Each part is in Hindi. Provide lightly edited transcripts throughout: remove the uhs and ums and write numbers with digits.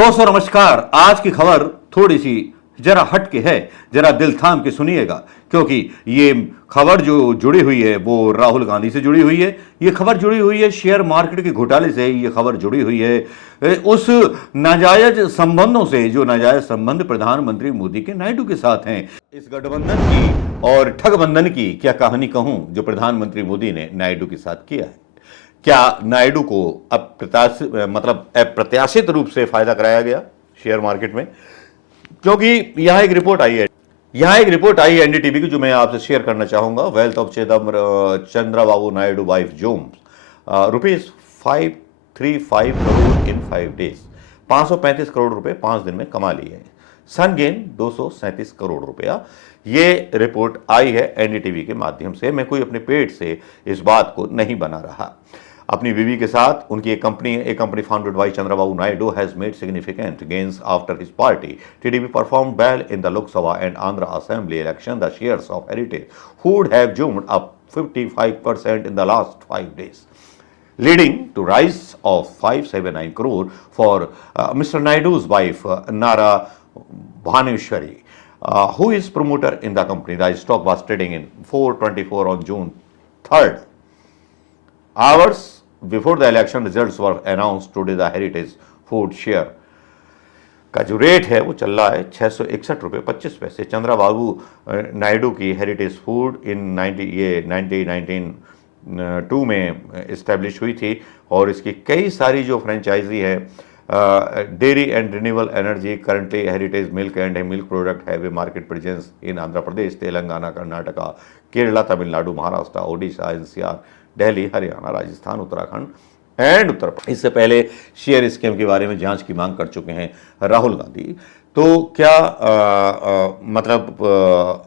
दोस्तों नमस्कार। आज की खबर थोड़ी सी जरा हट के है, जरा दिल थाम के सुनिएगा, क्योंकि ये खबर जो जुड़ी हुई है वो राहुल गांधी से जुड़ी हुई है। ये खबर जुड़ी हुई है शेयर मार्केट के घोटाले से। ये खबर जुड़ी हुई है उस नाजायज संबंधों से जो नाजायज संबंध प्रधानमंत्री मोदी के नायडू के साथ हैं। इस गठबंधन की और ठगबंधन की क्या कहानी कहूं जो प्रधानमंत्री मोदी ने नायडू के साथ किया है। क्या नायडू को अप्रत्याशित रूप से फायदा कराया गया शेयर मार्केट में? क्योंकि यहां एक रिपोर्ट आई है एनडीटीवी की, जो मैं आपसे शेयर करना चाहूंगा। Wealth of Chandrababu Naidu wife zooms ₹535 crore in 5 days, 535 crore रुपए 5 दिन में कमा लिए हैं। सन गेन 237 करोड़ रुपया। ये रिपोर्ट आई है एनडीटीवी के माध्यम से। मैं कोई अपने पेट से इस बात को नहीं बना रहा। अपनी बीवी के साथ उनकी एक company founded by Chandrababu Naidu has made significant gains after his party TDP परफॉर्med well in the Lok Sabha and Andhra Assembly election. The shares of Heritage Food have jumped up 55% in the last 5 days, leading to rise of 579 crore for Mr. Naidu's wife Nara Bhaneshwari, who is promoter in the company. The stock was trading in 424 on June 3rd. Hours before the election results were announced today, the Heritage Food share का जो रेट है वो चल रहा है ₹661.25। चंद्रबाबू नायडू की हेरिटेज फूड इन 1992 में इस्टेब्लिश हुई थी और इसकी कई सारी जो फ्रेंचाइजी है, dairy and renewable energy, currently Heritage milk and milk product have a market presence in Andhra Pradesh, Telangana, Karnataka, Kerala, Tamil Nadu, Maharashtra, Odisha, NCR, Delhi, Haryana, Rajasthan, Uttarakhand and Uttar Pradesh. इससे पहले शेयर स्कैम के बारे में जांच की मांग कर चुके हैं राहुल गांधी। तो क्या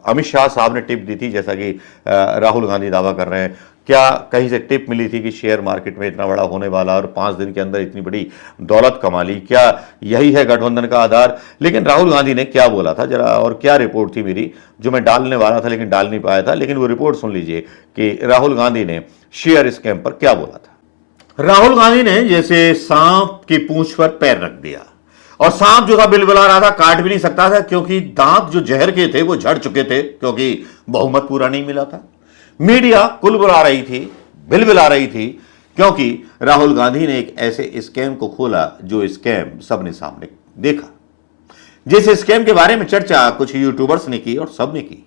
अमित शाह साहब ने टिप दी थी, जैसा कि राहुल गांधी दावा कर रहे हैं? क्या कहीं से टिप मिली थी कि शेयर मार्केट में इतना बड़ा होने वाला और 5 दिन के अंदर इतनी बड़ी दौलत कमा ली? क्या यही है गठबंधन का आधार? लेकिन राहुल गांधी ने क्या बोला था जरा, और क्या रिपोर्ट थी मेरी, जो मैं डालने वाला था लेकिन डाल नहीं पाया था, लेकिन वो रिपोर्ट सुन लीजिए कि राहुल गांधी ने शेयर स्कैम पर क्या बोला था। राहुल गांधी ने जैसे सांप की पूंछ पर पैर रख दिया, और सांप जो था बिलबिला रहा था, काट भी नहीं सकता था क्योंकि दांत जो जहर के थे वो झड़ चुके थे, क्योंकि बहुमत पूरा नहीं मिला था। मीडिया कुलबुला रही थी, बिलबिला रही थी, क्योंकि राहुल गांधी ने एक ऐसे स्कैम को खोला जो स्कैम सबने सामने देखा। जिस स्कैम के बारे में चर्चा कुछ यूट्यूबर्स ने की और सबने की,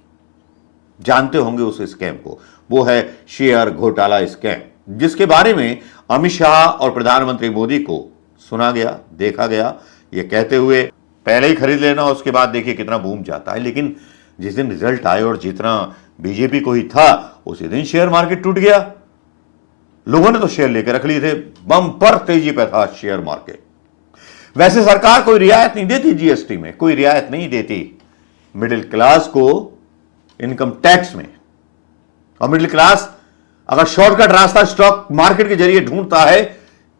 जानते होंगे उस स्कैम को, वो है शेयर घोटाला स्कैम, जिसके बारे में अमित शाह और प्रधानमंत्री मोदी को सुना गया, देखा गया, ये कहते हुए पहले ही खरीद लेना, उसके बाद देखिए कितना बूम जाता है। लेकिन जिस दिन रिजल्ट आए और जितना बीजेपी को ही था, उसी दिन शेयर मार्केट टूट गया। लोगों ने तो शेयर लेकर रख लिए थे, बम्पर तेजी पे था शेयर मार्केट। वैसे सरकार कोई रियायत नहीं देती, जीएसटी में कोई रियायत नहीं देती मिडिल क्लास को इनकम टैक्स में, और मिडिल क्लास अगर शॉर्टकट रास्ता स्टॉक मार्केट के जरिए ढूंढता है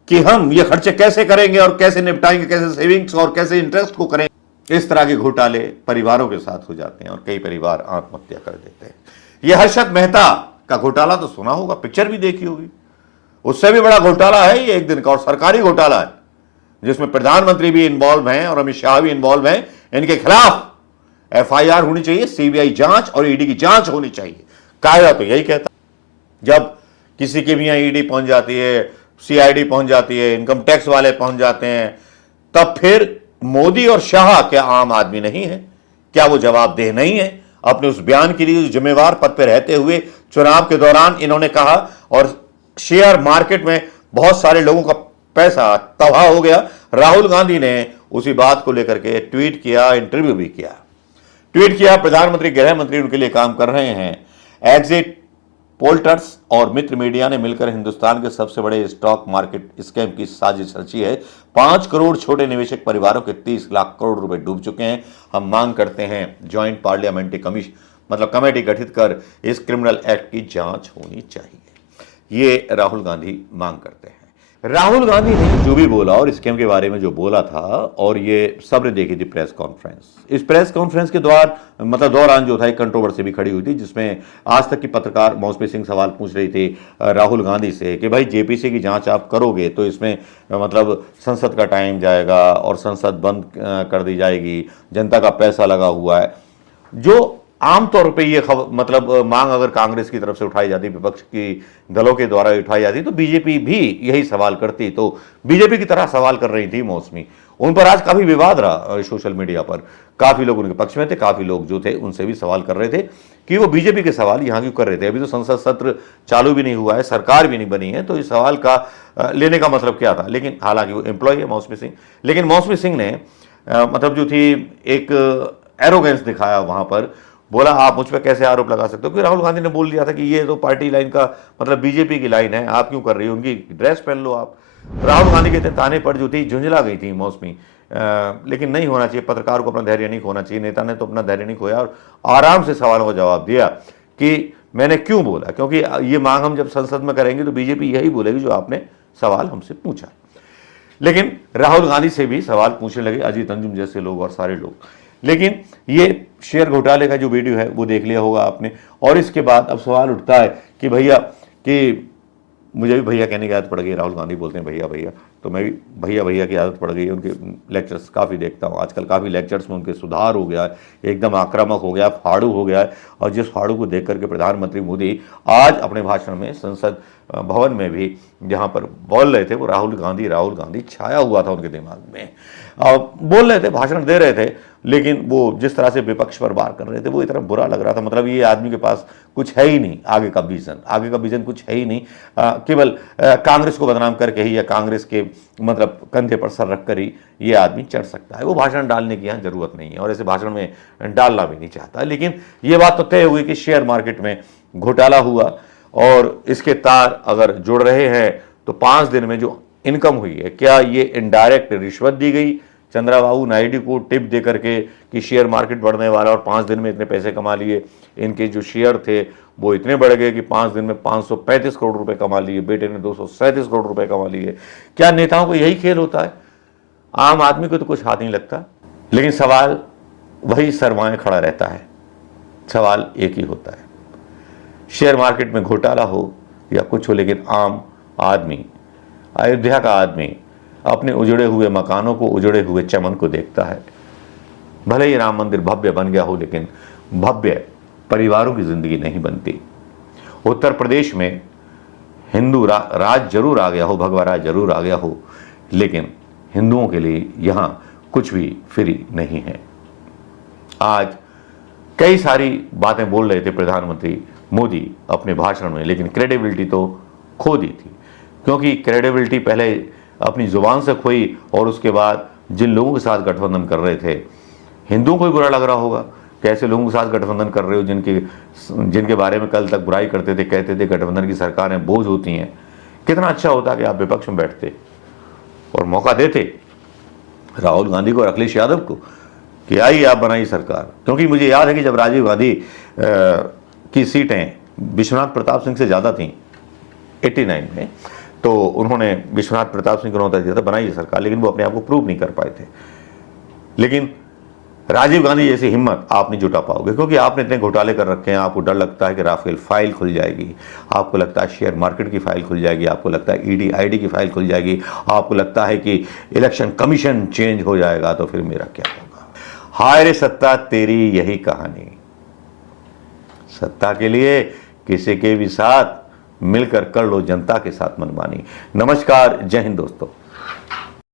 कि हम ये खर्चे कैसे करेंगे और कैसे निपटाएंगे, कैसे सेविंग्स और कैसे इंटरेस्ट को करेंगे, इस तरह के घोटाले परिवारों के साथ हो जाते हैं और कई परिवार आत्महत्या कर देते हैं। ये हर्षद मेहता का घोटाला तो सुना होगा, पिक्चर भी देखी होगी। उससे भी बड़ा घोटाला है ये एक दिन का, और सरकारी घोटाला है, जिसमें प्रधानमंत्री भी इन्वॉल्व हैं और अमित शाह भी इन्वॉल्व हैं। इनके खिलाफ एफआईआर होनी चाहिए, सीबीआई जांच और ईडी की जांच होनी चाहिए। कायदा तो यही कहता है। जब किसी के भी यहां ईडी पहुंच जाती है, सीआईडी पहुंच जाती है, इनकम टैक्स वाले पहुंच जाते हैं, तब फिर मोदी और शाह क्या आम आदमी नहीं है? क्या वो जवाबदेह नहीं है अपने उस बयान के लिए जो जिम्मेवार पद पर रहते हुए चुनाव के दौरान इन्होंने कहा? और शेयर मार्केट में बहुत सारे लोगों का पैसा तबाह हो गया। राहुल गांधी ने उसी बात को लेकर के ट्वीट किया, इंटरव्यू भी किया। प्रधानमंत्री, गृह मंत्री उनके लिए काम कर रहे हैं। एग्जिट पोल्टर्स और मित्र मीडिया ने मिलकर हिंदुस्तान के सबसे बड़े स्टॉक मार्केट स्कैम की साजिश रची है। 5 करोड़ छोटे निवेशक परिवारों के 30 लाख करोड़ रुपए डूब चुके हैं। हम मांग करते हैं ज्वाइंट पार्लियामेंट्री कमेटी गठित कर इस क्रिमिनल एक्ट की जांच होनी चाहिए। ये राहुल गांधी मांग करते हैं। राहुल गांधी ने जो भी बोला और स्कैम के बारे में जो बोला था, और ये सबने देखी थी प्रेस कॉन्फ्रेंस। इस प्रेस कॉन्फ्रेंस के दौरान जो था एक कंट्रोवर्सी भी खड़ी हुई थी, जिसमें आज तक की पत्रकार मौसमी सिंह सवाल पूछ रही थी राहुल गांधी से कि भाई जेपीसी की जांच आप करोगे तो इसमें मतलब संसद का टाइम जाएगा और संसद बंद कर दी जाएगी, जनता का पैसा लगा हुआ है। जो आमतौर पे ये मतलब मांग अगर कांग्रेस की तरफ से उठाई जाती, विपक्ष की दलों के द्वारा उठाई जाती, तो बीजेपी भी यही सवाल करती। तो बीजेपी की तरह सवाल कर रही थी मौसमी। उन पर आज काफी विवाद रहा सोशल मीडिया पर। काफी लोग उनके पक्ष में थे, काफी लोग जो थे उनसे भी सवाल कर रहे थे कि वो बीजेपी के सवाल यहाँ क्यों कर रहे थे। अभी तो संसद सत्र चालू भी नहीं हुआ है, सरकार भी नहीं बनी है, तो इस सवाल का लेने का मतलब क्या था। लेकिन हालांकि वो एम्प्लॉय है मौसमी सिंह, लेकिन मौसमी सिंह ने मतलब जो थी एक एरोगेंस दिखाया वहां पर। बोला आप मुझ पर कैसे आरोप लगा सकते हो, क्योंकि राहुल गांधी ने बोल दिया था कि ये तो पार्टी लाइन का मतलब बीजेपी की लाइन है, आप क्यों कर रही हो, उनकी ड्रेस पहन लो आप। राहुल गांधी के ताने पर जो थी झुंझला गई थी मौसमी। लेकिन नहीं होना चाहिए, पत्रकार को अपना धैर्य नहीं खोना चाहिए। नेता ने तो अपना धैर्य नहीं खोया और आराम से सवालों का जवाब दिया कि मैंने क्यों बोला, क्योंकि ये मांग हम जब संसद में करेंगे तो बीजेपी यही बोलेगी जो आपने सवाल हमसे पूछा। लेकिन राहुल गांधी से भी सवाल पूछने लगे अजीत अंजुम जैसे लोग और सारे लोग। लेकिन ये शेयर घोटाले का जो वीडियो है वो देख लिया होगा आपने, और इसके बाद अब सवाल उठता है कि भैया, कि मुझे भी भैया कहने की आदत पड़ गई, राहुल गांधी बोलते हैं भैया भैया, तो मैं भी भैया भैया की आदत पड़ गई है। उनके लेक्चर्स काफ़ी देखता हूँ आजकल, काफ़ी लेक्चर्स में उनके सुधार हो गया है, एकदम आक्रामक हो गया, फाड़ू हो गया है। और जिस फाड़ू को देख करके प्रधानमंत्री मोदी आज अपने भाषण में संसद भवन में भी जहाँ पर बोल रहे थे, वो राहुल गांधी छाया हुआ था उनके दिमाग में। बोल रहे थे, भाषण दे रहे थे, लेकिन वो जिस तरह से विपक्ष पर वार कर रहे थे वो इतना बुरा लग रहा था। मतलब ये आदमी के पास कुछ है ही नहीं, आगे का विजन कुछ है ही नहीं। केवल कांग्रेस को बदनाम करके ही या कांग्रेस के मतलब कंधे पर सर रख कर ही ये आदमी चढ़ सकता है। वो भाषण डालने की यहाँ जरूरत नहीं है और ऐसे भाषण में डालना भी नहीं चाहता। लेकिन ये बात तो तय हुई कि शेयर मार्केट में घोटाला हुआ, और इसके तार अगर जुड़ रहे हैं तो 5 दिन में जो इनकम हुई है, क्या ये इनडायरेक्ट रिश्वत दी गई चंद्रबाबू नायडू को टिप दे करके कि शेयर मार्केट बढ़ने वाला और 5 दिन में इतने पैसे कमा लिए। इनके जो शेयर थे वो इतने बढ़ गए कि 5 दिन में 535 करोड़ रुपए कमा लिए, बेटे ने 237 करोड़ रुपए कमा लिए। क्या नेताओं को यही खेल होता है? आम आदमी को तो कुछ हाथ नहीं लगता। लेकिन सवाल वही सरमाए खड़ा रहता है, सवाल एक ही होता है, शेयर मार्केट में घोटाला हो या कुछ हो, लेकिन आम आदमी, अयोध्या का आदमी अपने उजड़े हुए मकानों को, उजड़े हुए चमन को देखता है। भले ही राम मंदिर भव्य बन गया हो, लेकिन भव्य परिवारों की जिंदगी नहीं बनती। उत्तर प्रदेश में हिंदू राज जरूर आ गया हो, भगवा राज जरूर आ गया हो, लेकिन हिंदुओं के लिए यहां कुछ भी फ्री नहीं है। आज कई सारी बातें बोल रहे थे प्रधानमंत्री मोदी अपने भाषण में, लेकिन क्रेडिबिलिटी तो खो दी थी। क्योंकि क्रेडिबिलिटी पहले अपनी जुबान से खोई, और उसके बाद जिन लोगों के साथ गठबंधन कर रहे थे, हिंदुओं को भी बुरा लग रहा होगा कैसे लोगों के साथ गठबंधन कर रहे हो, जिनके बारे में कल तक बुराई करते थे, कहते थे गठबंधन की सरकारें बोझ होती हैं। कितना अच्छा होता कि आप विपक्ष में बैठते और मौका देते राहुल गांधी को और अखिलेश यादव को कि आइए आप बनाइए सरकार। क्योंकि मुझे याद है कि जब राजीव गांधी की सीटें विश्वनाथ प्रताप सिंह से ज़्यादा थीं 89 में, तो उन्होंने विश्वनाथ प्रताप सिंह को न्योता दिया था बनाइए सरकार, लेकिन वो अपने आप को प्रूव नहीं कर पाए थे। लेकिन राजीव गांधी जैसी हिम्मत आप नहीं जुटा पाओगे, क्योंकि आपने इतने घोटाले कर रखे हैं। आपको डर लगता है कि राफेल फाइल खुल जाएगी, आपको लगता है शेयर मार्केट की फाइल खुल जाएगी, आपको लगता है ईडी आईडी की फाइल खुल जाएगी, आपको लगता है कि इलेक्शन कमीशन चेंज हो जाएगा, तो फिर मेरा क्या होगा। हाय रे सत्ता तेरी यही कहानी। सत्ता के लिए किसी के भी साथ मिलकर कर लो जनता के साथ मनमानी। नमस्कार, जय हिंद दोस्तों।